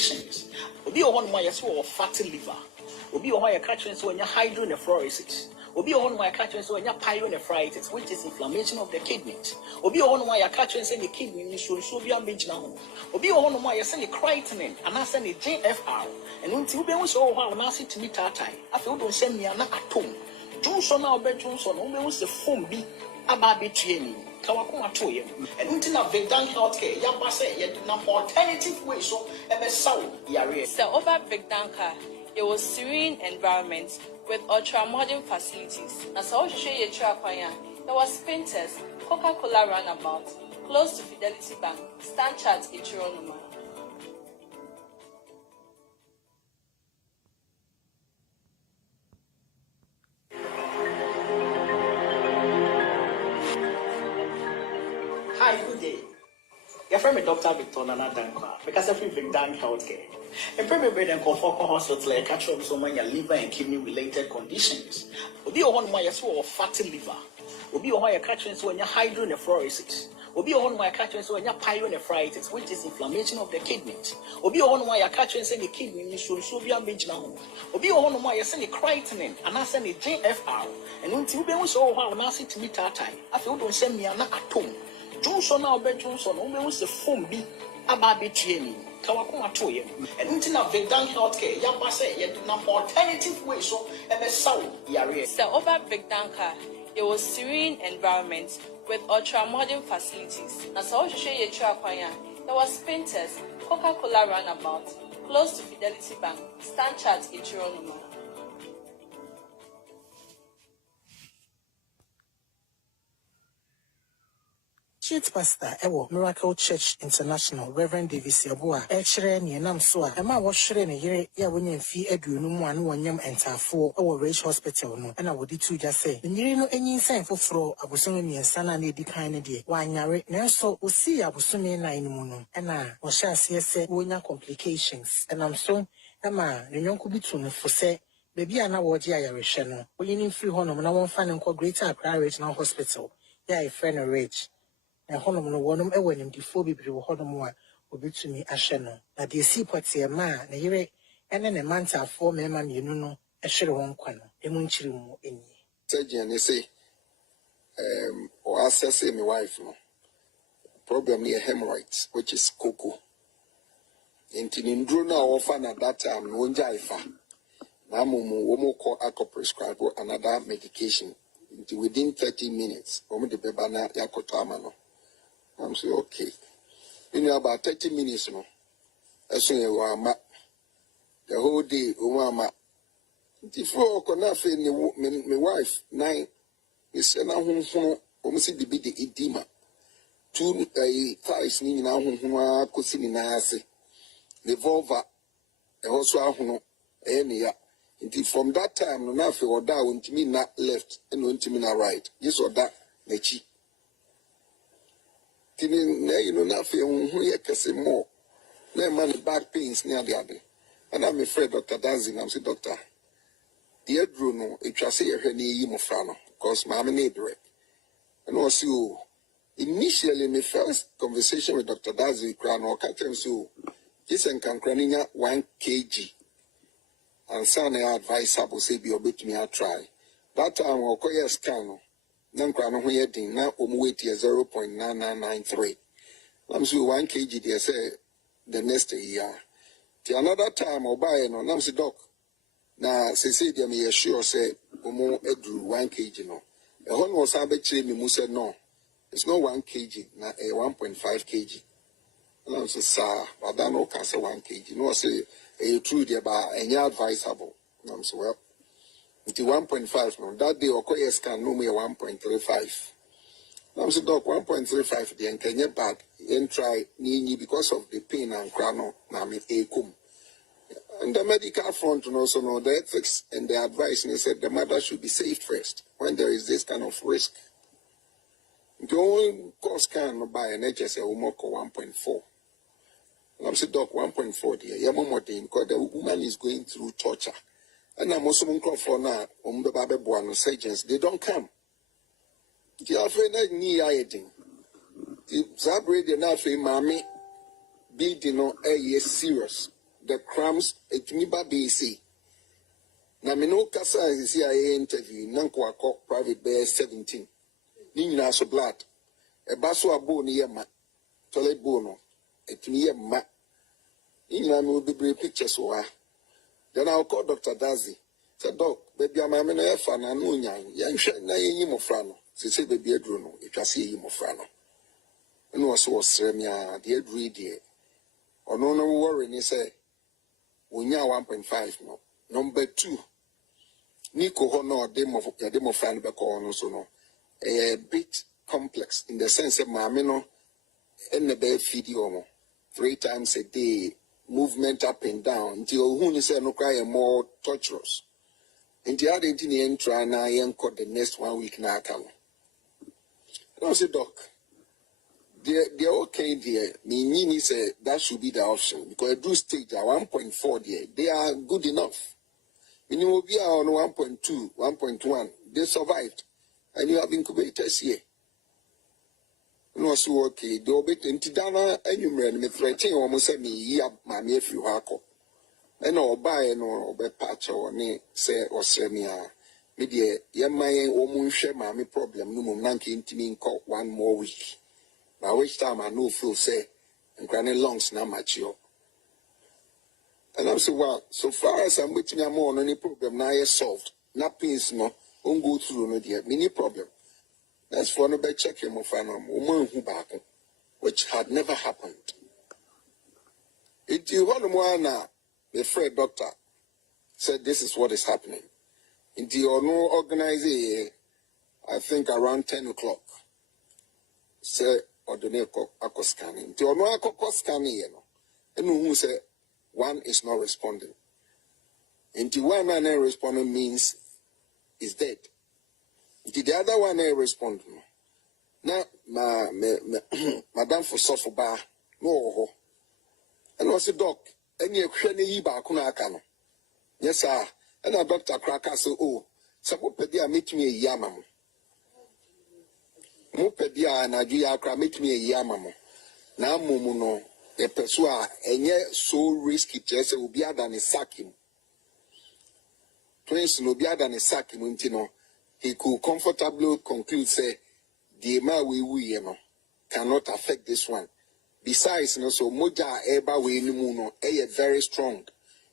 conditions. Obi on my yes or fatty liver. Obi on my catching so when you're hydronephrosis. Obi on my catching so when you're pyelonephritis, which is inflammation of the kidneys. Obi on my catching say the kidney should be a big now. Obi on my send the creatinine and I send the JFR. And until we so how now sit to me tatai. I feel don't send me an atom. Johnson now bet Johnson, almost the phone be about training. Kawakuma to you. And until I've done healthcare, Yabase, yet an alternative way so ever so yare. So over Vigdanka, it was serene environment with ultra modern facilities. As I was share your traquaya, there was Painters, Coca-Cola Runabout, close to Fidelity Bank, Stanchart Ichironuma. Hi, good day. Your friend Dr. Victor Nana Dankwa, because every Vigdan healthcare. And probably then call for hospital like catch up so many liver and kidney related conditions. Obi on my or fatty liver. Obi on my catching so when you're hydronephrosis. Obi on my catching so when you're pyelonephritis, which is inflammation of the kidneys. Obi on my catching say the kidney should be a big now. Obi on my send the creatinine and I send the JFR. And until we so how now sit to me tatai. I feel don't send me an atom. Johnson now bet Johnson, almost the phone be about training. Kawakuma to you. And until I've done healthcare, Yabase, yet an alternative way so ever so yare. So over Vigdanka, it was serene environment with ultra modern facilities. As I was share your traquaya, there was Painters, Coca-Cola Runabout, close to Fidelity Bank, Stanchart Ichironuma. Chief Pastor Ewo Miracle Church International Reverend Davis Yabua Echere ni nam so a ema wo hwere ne yere ya wonya mfi aduonu mu anu wonyam entafo ewo Rich Hospital no na wodi tu gya se nyiri no anyinsan foforo abosom miensa na edi kan ne de wanyare nanso osi abosom nan mu no na wo hye ase se wonya complications enam so ema ne nyonko bitu no fo se bebi ana wo gye ayarehwe no oyini mfiri ho no na won fa ne nko Greater Accra Regional Hospital ya e friend Rich. And Honor no one ewenim before be Honomwa will be to me asheno. That the seaports a man, a yere, and then a manta for me, man, you know, a share one corner, a munchirum in ye. Surgeon, say, or assess my wife, no problem near hemorrhoids, which is cocoa. In Tinindruna orphan at that time, no jaifa. Namumu, womo call alcohol prescribe another medication. Within 30 minutes, womo the bebana yakotamano. I'm saying, okay. You know, about 30 minutes, no. As soon as you the whole day, before Konafe, my wife, 9, is an ahun, almost the edema. 2 thighs, meaning ahun, cousin in Nase. The vulva, also ahun, until from that time, no Nafe or that, when to me not left, and when to me not right. This or that, Nechi. You know, nothing here can more. No money back pains near the other. And I'm afraid Dr. Danzin, I'm saying, Doctor, dear Bruno, it was here her name Mofrano, because Mamma neighbor. And also, initially, my first conversation with Dr. Danzin, or Catherine Sue, this and can craning 1 kg. And son, I advise Sabo say, be obey me, I try. That time, I'll call you a scan. Nankano heading now weight 0.9993. I'm so 1 kg they say the next year. The another time I'll buy no nam say doc. Na say they may assure say omo edru 1 kg no. E hon was abetire me mu said no. It's not 1 kg na 1.5 kg. And I'm say sir, but that no can say 1 kg. No say true there but any advisable. I'm say well. 1.5 no. That day okoye scan no me 1.35. I'm saying doc 1.35 the Kenya bad and try ni because of the pain and crano na me ekum. And the medical front and also know the ethics and the advice and they said the mother should be saved first when there is this kind of risk. The only cost can buy an HSA umoko 1.4. I'm saying doc 1.4 there. Because the woman is going through torture. And I'm also going for now, Babe surgeons, they don't come. The afraid ni aiding. The Zabre de Nafe Mammy building on a year serious. the cramps at me BC. Na me no kasa is CIA interview, Nanko Ako private bear 17. Nina so blood. A basso abo near ma, toilet bono, at me ma. Nina will be brave pictures or then I'll call Dr. Dazi. Said, Doc, baby, I'm a man, fan and no young shall na him of Frano. She said, baby, Bruno, if I see him of Frano. And was so Seremia, dear Dreedy. Or no worry, he said, we now 1.5 no. Number 2. Nico Honor, demo friend back on so no. A bit complex in the sense of Mamino and the bed video 3 times a day, movement up and down until who said no cry more torturous. And the other thing try now and cut the next 1 week now. And I said, Doc, they're okay there. Me say that should be the option because I do stage at 1.4 there. They are good enough. When you will be on 1.2, 1.1, they survived. And you have incubators here. No, so okay. The obit in Tidana and you ran me threatening almost a me, my nephew Hako. And all buy and all by patch or ne say or semia. Media, Yamayan or moonshare mammy problem, no monkey into me call 1 more week. By which time I know full say, and granny longs now mature. And I'm so well, so far as I'm with me, I'm on any problem now is solved. Nothing's no, won't go through no dear, many problem. That's for no bed check him of an woman who back, which had never happened. It you want more now, the Fred doctor said this is what is happening. Into your no organizing, I think around 10 o'clock. Say, or the Nako scanning. Into your no scanning, you know. And who say, 1 is not responding. Into 1 and responding means is dead. Into the other one responding. Now, Madame for suffer bar, no. And was a doc, and you're cranny bar kunakano. Yes, sir. And a doctor cracker so, oh, Sapopedia meet me a yamam. Mopedia and Adia meet me a yamamo. Now, Mumuno. A persua and yet so risky chess will be than a sacking. Twins no be than a sacking, Muntino. He could comfortably conclude, say, the ma we cannot affect this one. Besides, no so moja eba we no very strong.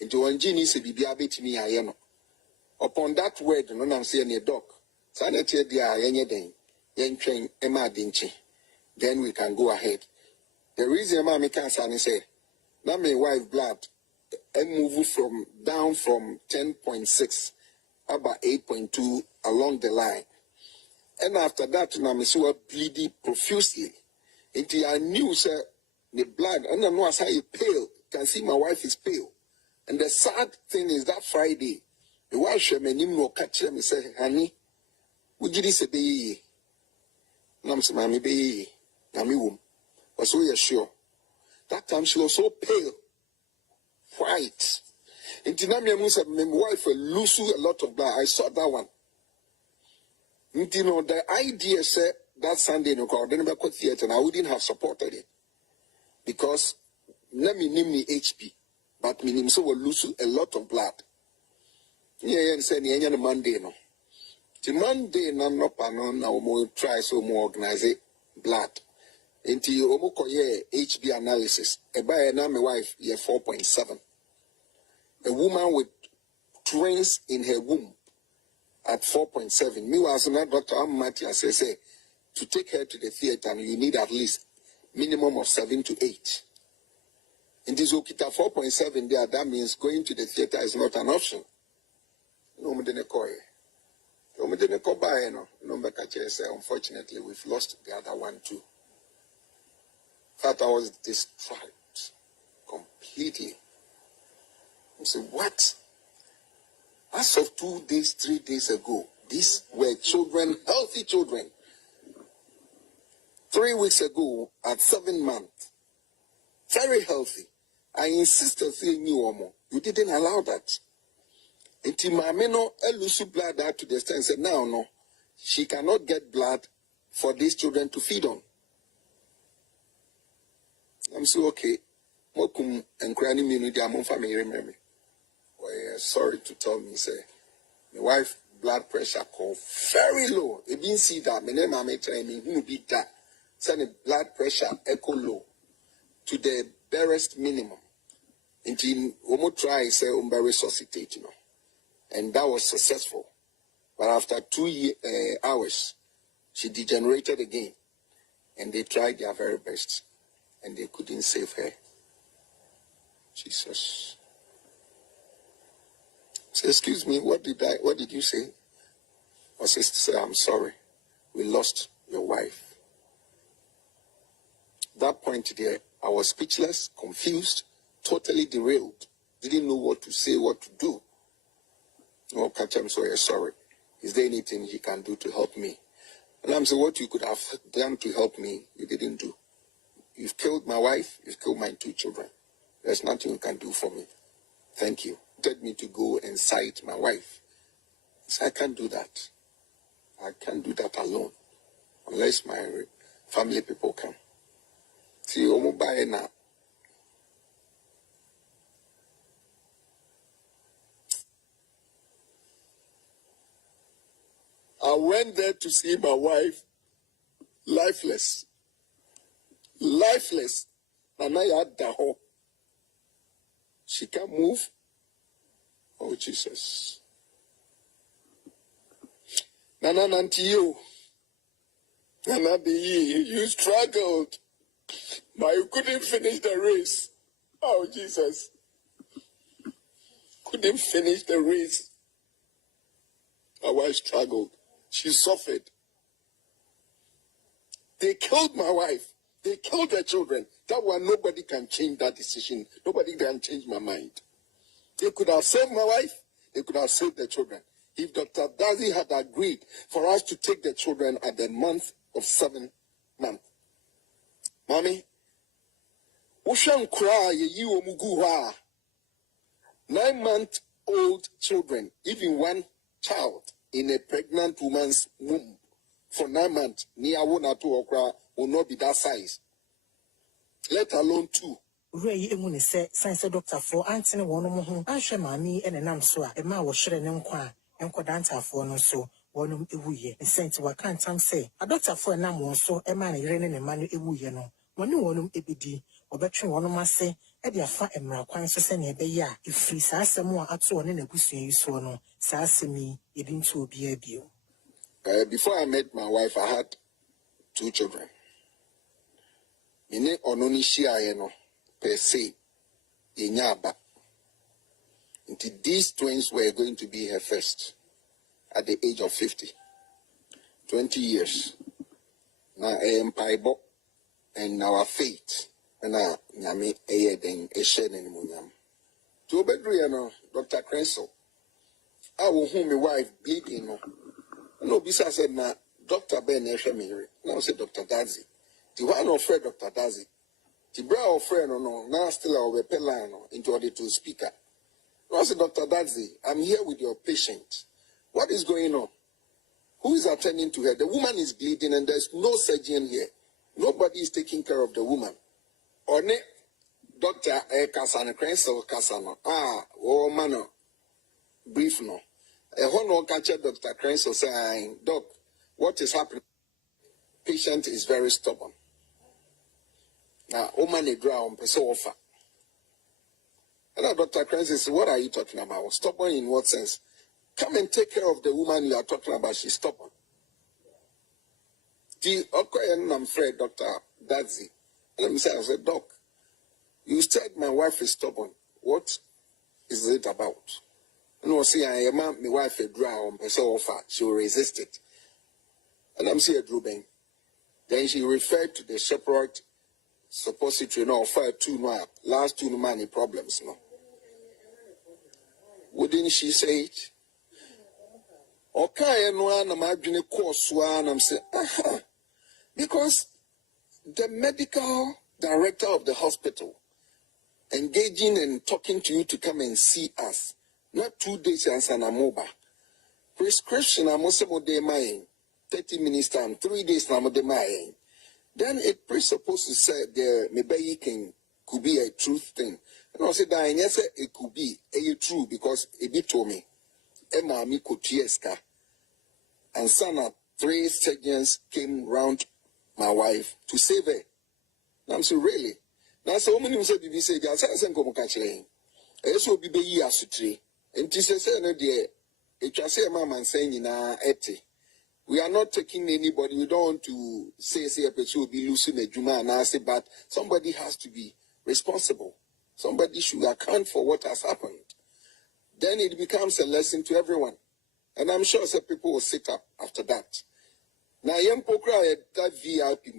Into one genius be bit me ayeno. Upon that word, no I'm saying a dog. Sanity dia yenye yen train ema dinchi. Then we can go ahead. The reason mommy can't say, that my wife blood and move from down from 10.6 about 8.2 along the line. And after that, now I saw bleeding profusely. Until I knew, sir, the blood, and I know as how you pale, can see my wife is pale. And the sad thing is that Friday, the wife she me no catch me say, honey, would you say be? Nam say, mommy be, nami wom. Was so sure. That time she was so pale, white. In Tinamia Musa, my wife lose a lot of blood. I saw that one. You know, the idea said that Sunday no call, then I theater and I wouldn't have supported it. Because let me name me HP, but me name so will lose a lot of blood. Yeah, and say any Monday no. The Monday no panon now more try so more organize it blood. Into your HB analysis, a buyer now my wife, year 4.7. A woman with twins in her womb at 4.7. Me was another doctor, Matthias, say, to take her to the theater, and you need at least minimum of 7 to 8. In this Okita 4.7 there, that means going to the theater is not an option. No, me didn't call it. No, me didn't call by, unfortunately, we've lost the other one too. That I was destroyed completely. I said, what? As of 2 days, 3 days ago, these were children, healthy children. 3 weeks ago, at 7 months, very healthy. I insisted saying you didn't allow that. Until Mameno lose blood out to the extent said, no, she cannot get blood for these children to feed on. I'm so okay. Mokum and Granny Munity among family remember. Sorry to tell me, say, my wife blood pressure call very low. It means see that my name I'm training who be that. Send blood pressure echo low to the barest minimum. Until Omo try say resuscitate, you know. And that was successful. But after 2 hours, she degenerated again. And they tried their very best. And they couldn't save her. Jesus. So, excuse me, what did you say? My sister said, I'm sorry. We lost your wife. That point there, I was speechless, confused, totally derailed. Didn't know what to say, what to do. Oh, Kacham, sorry. Is there anything he can do to help me? And I'm saying, what you could have done to help me, you didn't do. You've killed my wife, you've killed my 2 children. There's nothing you can do for me. Thank you. Told me to go and cite my wife. So I can't do that. I can't do that alone. Unless my family people come. See, now. I went there to see my wife, lifeless. Lifeless. And I had the hope. She can't move. Oh, Jesus. Nana Nantiyo. Nana you struggled. But you couldn't finish the race. Oh, Jesus. Couldn't finish the race. My wife struggled. She suffered. They killed my wife. They killed their children. That one, nobody can change that decision. Nobody can change my mind. They could have saved my wife. They could have saved the children. If Dr. Dazi had agreed for us to take the children at the month of 7 months. Mommy, Ushan cry ye omuguha. 9-month-old children, even one child in a pregnant woman's womb for 9 months, near 1 or 2 okra will not be that size. Let alone 2. Ray Emuni said, Science doctor for Anthony Wonomo, Ansha Mammy and a Namswa, a ma was sure and qua, and Quadanta for no so, Wonum Ewuye, and sent to a can't say, a doctor for a nam so, a man reigning a man Ewuyano, one wonum ebidi, or between one of my say, Edia fat and Marquan so send a beya, if free Sassa more at so in a bussy you saw no, Sassimi, it into be a view. Before I met my wife, I had 2 children. Mine ononi shia no per se inyaba. Until these twins were going to be her first at the age of 50. 20 years. Na empaibo and our faith. And nyame den eshe ne munyam. To obedru no Dr. Crenso. I will whom my wife bleeding no. No bisa said na Dr. Ben eshe me. Now say Dr. Dazi. The one of Fred Dr. Dazi. The bra of Fred no now still our line into order to speaker. No, I said, Dr. Dazi, I'm here with your patient. What is going on? Who is attending to her? The woman is bleeding and there's no surgeon here. Nobody is taking care of the woman. One Dr. Kasana Crenso Kasano. Oh man, brief no. A honor catcher Dr. Crenso saying, Doc, what is happening? Patient is very stubborn. Now, woman is drown, person offer. And now Dr. Crenso says, what are you talking about? Stubborn in what sense? Come and take care of the woman you are talking about. She's stubborn. The okay, I'm afraid, Dr. Dazi. And I said, Doc, you said my wife is stubborn. What is it about? And I say, I am my wife a drown, person offer. She will resist it. And I'm saying, Ruben. Then she referred to the separate suppository no offer 2 no last 2 no many problems no. Wouldn't she say it? Okay, no na madwene course and I'm saying, because the medical director of the hospital engaging and talking to you to come and see us, not 2 days and a mobile prescription. I'm also de mine 30 minutes time, 3 days now de mine. Then it presupposed to say there maybe you can could be a truth thing. And I said, yes, it could be a true because a bit told me. Emma mi kotieska. And Sana, 3 surgeons came round my wife to save her. And I'm so really. Now, so many said, BBC, I said, come catch her. I so be years to 3. And she said, no, dear, it was a mama and saying in our eti. We are not taking anybody. We don't want to say a person will be losing a Juma and I say, but somebody has to be responsible. Somebody should account for what has happened. Then it becomes a lesson to everyone. And I'm sure some people will sit up after that. Now, young pokra that VIP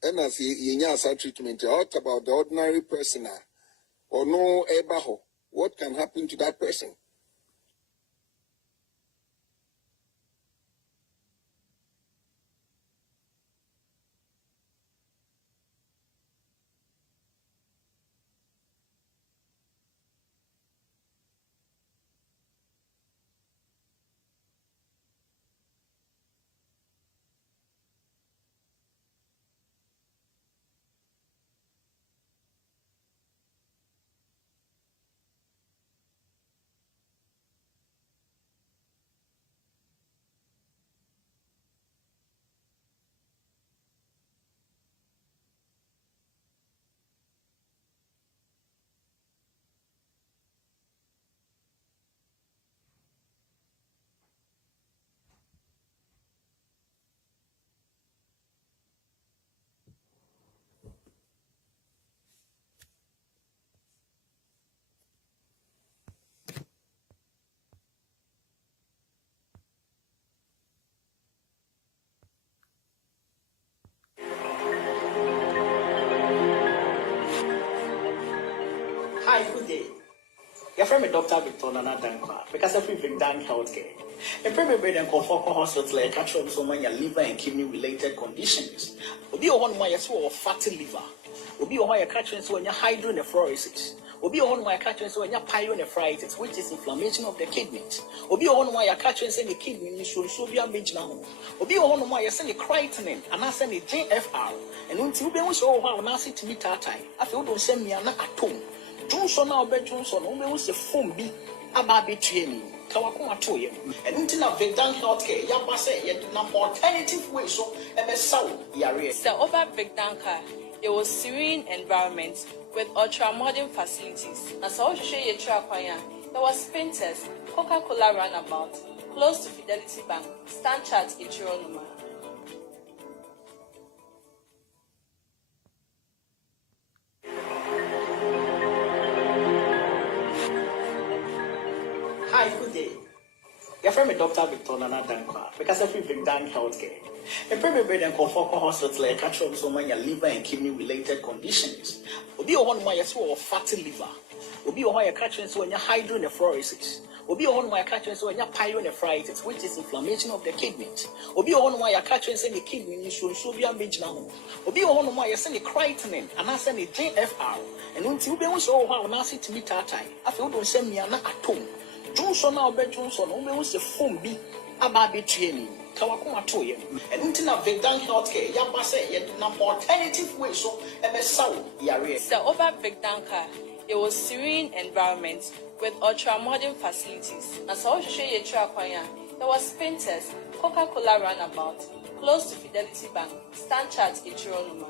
and as a treatment, what about the ordinary person or no ebaho? What can happen to that person? Hi, good day. Your friend me Dr. Victor Nana Dankwa because every Vicdan healthcare. And probably then call for hospital like catch up so many liver and kidney related conditions. Obi o one my so fatty liver. Obi o why catch so when you hydronephrosis. Obi o one my catch so when you pyelonephritis, which is inflammation of the kidneys. Obi o one my catch so the kidney so be a major now. Obi o one my send the creatinine and I send the GFR. And until we show how na sit me tatai. I feel don't send me an atom. Johnson now be Johnson, who say phone be about betraying Kawakuma to you. And until now, Vicdan healthcare, Yabase, yet no alternative way so and a sound area. So over Vicdanka, it was serene environment with ultra modern facilities. And so share your track there was Painters, Coca-Cola Runabout, close to Fidelity Bank, Stanchart Ichironuma. Hi, good day. Your friend me Dr. Victor Nana Dankwa because every Vicdan healthcare. And probably then call for hospital like catch up so many liver and kidney related conditions. Obi o one my so fatty liver. Obi o why catch so when you hydronephrosis. Obi o one my catch so when you pyelonephritis, which is inflammation of the kidneys. Obi o one my catch so the kidney so be a major now. Obi o one my send the creatinine and I send the GFR. And until we show how na sit me tatai. I feel don't send me an atom. Johnson now be Johnson, who say phone be about betraying Kawakuma to you. And until now, Vicdan healthcare, Yabase, yet no alternative way so and a sound area. So over Vicdanka, it was serene environment with ultra modern facilities. And so share your track there was Painters, Coca-Cola Runabout, close to Fidelity Bank, Stanchart Ichironuma.